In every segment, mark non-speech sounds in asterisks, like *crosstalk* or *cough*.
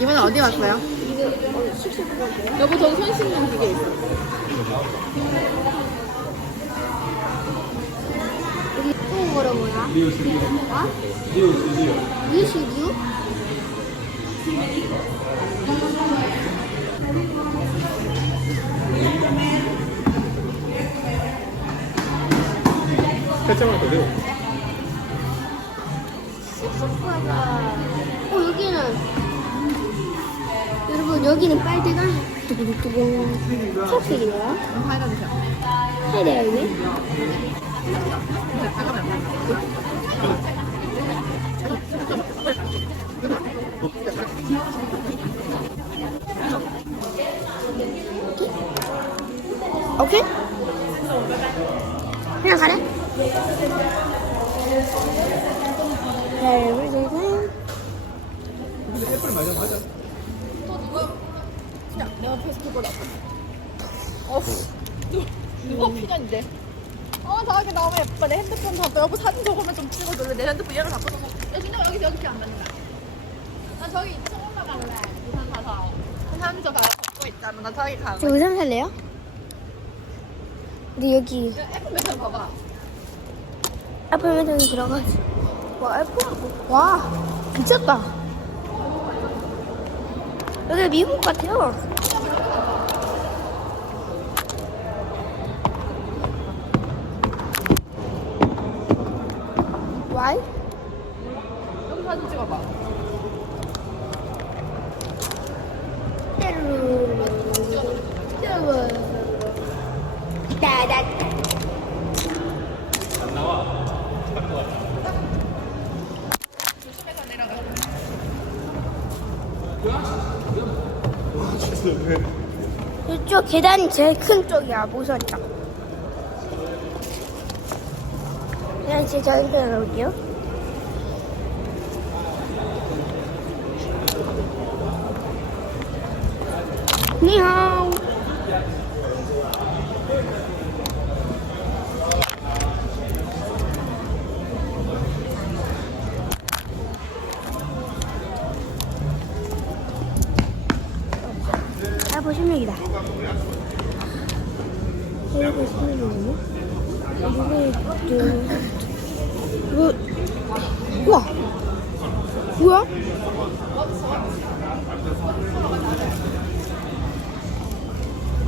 이번엔 어디 왔어요? 여보 저손 씻는 기계 있어. 또 걸어보자. 어? 26? 살짝만 더 배워. 여기는 빨대가 두구두구두구. 초록색이네요. 하이래요, 이게? 오케이? 그냥 가래? 네, 우리 지금 애플 맞아 맞아. 그냥 페스티벌 왔어. 어, 누, 누가 피년인데? 어, 저기 너무 예뻐. 내 핸드폰 잡고 여보 사진 저거만 좀 찍어줄래? 내 핸드폰 얘랑 바꿔놓고. 여기, 너 여기, 여기 안 맞는다. 나 저기 청원가 갈래. 부산 가서. 사람이 저 가서 걷고 있다면 나 저기 가고. 저 의상 살래요? 우리 여기 애플 매장 봐봐. 애플 매장에 들어가지. 와, 애플. 와, 미쳤다. 여기 미국 같아요. 와이? 여기 사진 찍어봐. 안 나와. 조심해서 내려가. 이쪽 계단이 제일 큰 쪽이야, 모서리가. 제 저기 들어올게요. 니하오. 아, 보십력이다. 여기 보십력이거 이거, 이거, 우와! 뭐야?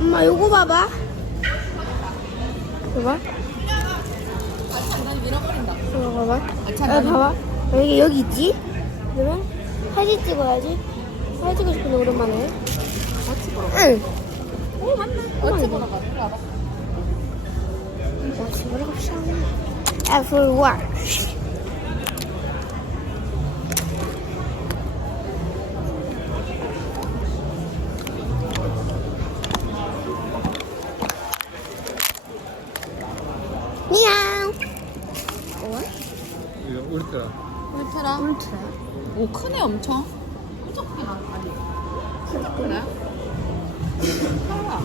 엄마, 요거 봐봐. 봐봐. 이거 봐봐. 아, 아, 봐봐. 여기, 여기 있지? 그러면 사진 찍어야지. 사진 찍고 싶은데, 오랜만에. 같이 보러 응. 어, 맞네. 같이 보러 가. 와, 집으로 갑시다. 애플 와. 니앙. 이거 울트라. 울트라. 울트라. 오, 크네, 엄청. 엄청 크게 나왔다니. 그래? 하라.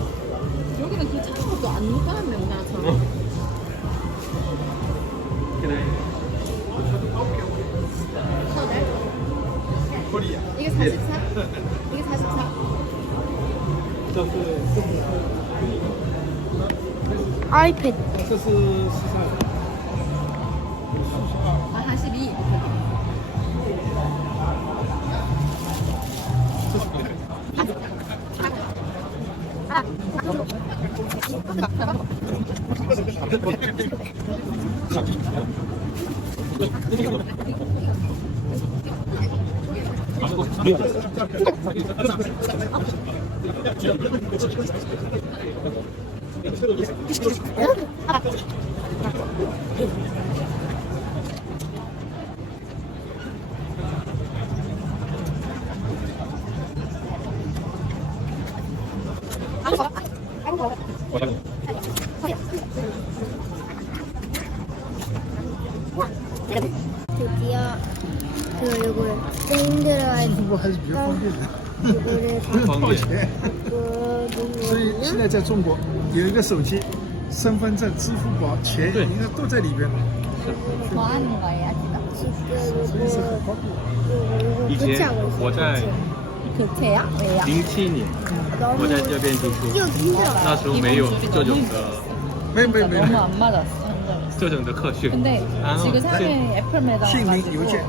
여기는 그 작은 것도 안 까놨 44? 이게 44? 아이패드. 아, 42. 아, 아, 아, 아, 아, 아, 드디어 그리고 땡들어가지고 所以现在在中国有一个手机身份证支付宝钱应该都在里边。以前我在零七年我在这边读书那时候没有这种的没有没有没有。这种的课讯然后他就姓名邮件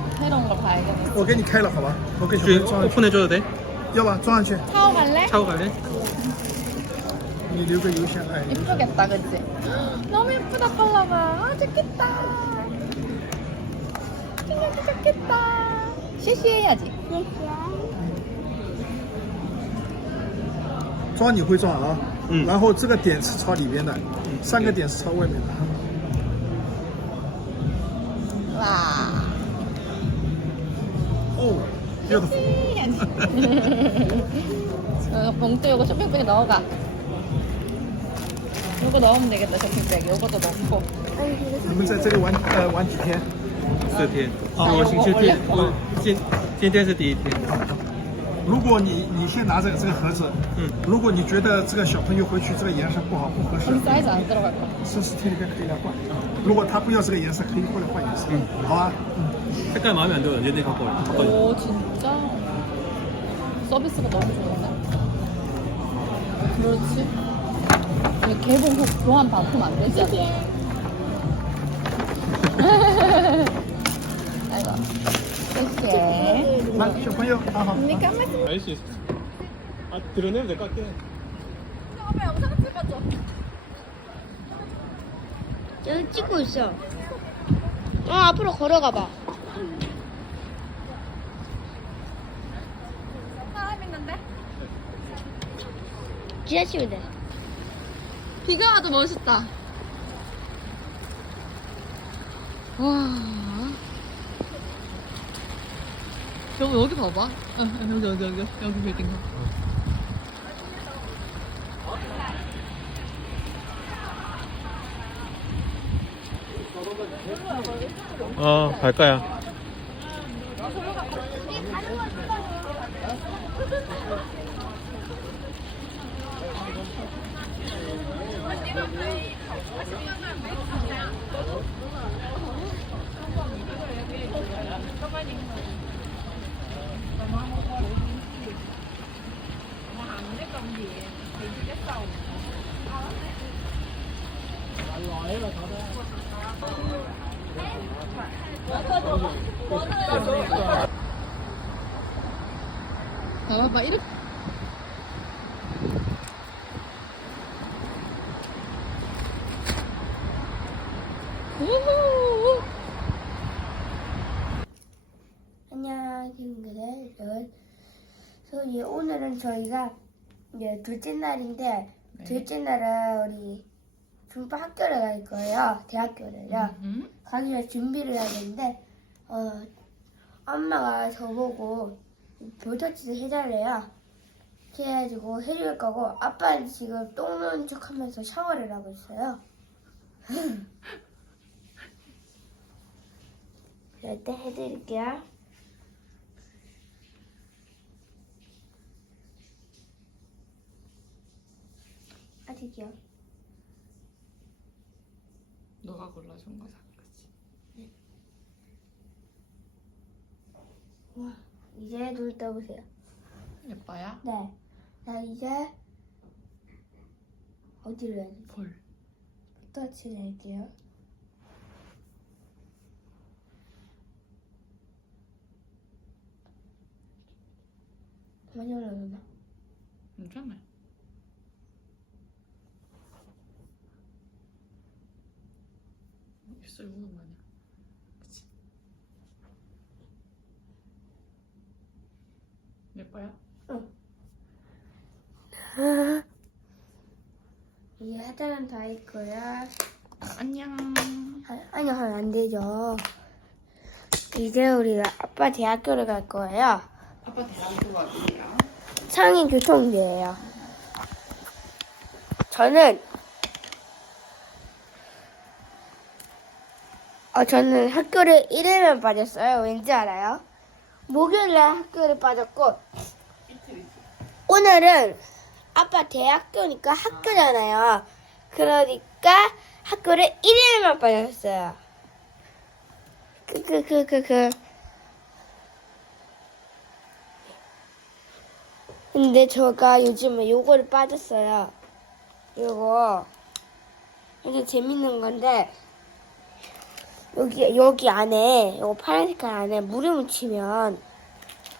我给你开了好吧？我给你我不能做的对。줘도 돼? 要吧？装上去， 차오 갈래? 차고 갈래? 你留个邮箱，哎， 예쁘겠다, 그치? 너무 예쁘다, 컬러가. 아, 좋겠다. 생각도 좋겠다. 시시 해야지. 装你会装啊，嗯然后这个点是朝里边的，三个点是朝外面的。 와. 哦 ，beautiful。 해야지. 어, 봉투 요거 쇼핑백에 넣어가. 요거 넣으면 되겠다, 쇼핑백. 요것도 넣고. 你们在这里玩呃玩几天？四天。啊我星期我天，我我今今天是第一天。如果你你先拿着这个盒子，嗯如果你觉得这个小朋友回去这个颜色不好不合适 여기 ， 사이즈 안 들어갈 거. 奢侈厅里边可以来换。如果他不要这个颜色，可以过来换颜色。嗯好啊，嗯， 색깔 마음에 안 들어요. 얘들 갖고 와요. 갖고 와요. 오 진짜 서비스가 너무 좋은데. 그렇지. 개봉 후 교환 반품 안 되지? 네. *laughs* 아이고. 섹시해. 맛있어요. 알수 있어. 아 드러내면 될 것 같긴 해. 여기 찍고 있어. 어, 앞으로 걸어가봐. 지나치면 돼. 비가 와도 멋있다. 와. 저거 여기 봐봐. 어, 여기 여기 여기 여기 빌딩 봐. 어 갈까야. 봐봐 이렇게. 안녕, 친구들. 저는 소희. 오늘은 저희가 이제 둘째 날인데, 둘째 날은 우리 중파 학교를 갈 거예요. 대학교를요. 음? 가기 위해 준비를 해야 되는데, 어, 엄마가 저보고 볼터치도 해달래요. 그래가지고 해줄 거고, 아빠는 지금 똥 놓은 척 하면서 샤워를 하고 있어요. *laughs* 그럴 때 해드릴게요. 아직이요. 너가 골라준 거다. 그치? 와, 이제 눈 떠보세요. 예뻐야? 네. 자, 이제 어디로 해야 되지? 볼. 터치를 할게요. 많이 올라오나? 괜찮아. 입술 우는 거 아니야? 그치? 예뻐야? 이제 화장은 다 했고요. 안녕. 아, 아니요, 하면 안 되죠. 이제 우리가 아빠 대학교를 갈 거예요. 아빠 대학교 어디야? 창의 교통대예요. 저는 어, 저는 학교를 1일만 빠졌어요. 왠지 알아요? 목요일에 학교를 빠졌고 오늘은 아빠 대학교니까 학교잖아요. 그러니까 학교를 1일만 빠졌어요. 그 그 그 그 그. 근데 제가 요즘에 요거를 빠졌어요. 요거 이게 재밌는 건데 여기 여기 안에 요거 파란 색깔 안에 물을 묻히면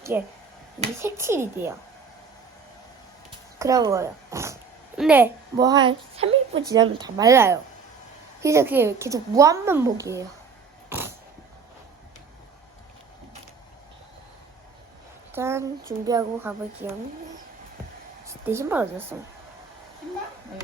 이게 이 색칠이 돼요. 그런 거예요. 근데 뭐 한 3일분 지나면 다 말라요. 그래서 그게 계속 무한반복이에요. 일단 준비하고 가볼게요. 내 신발 어디였어? 신발? 네.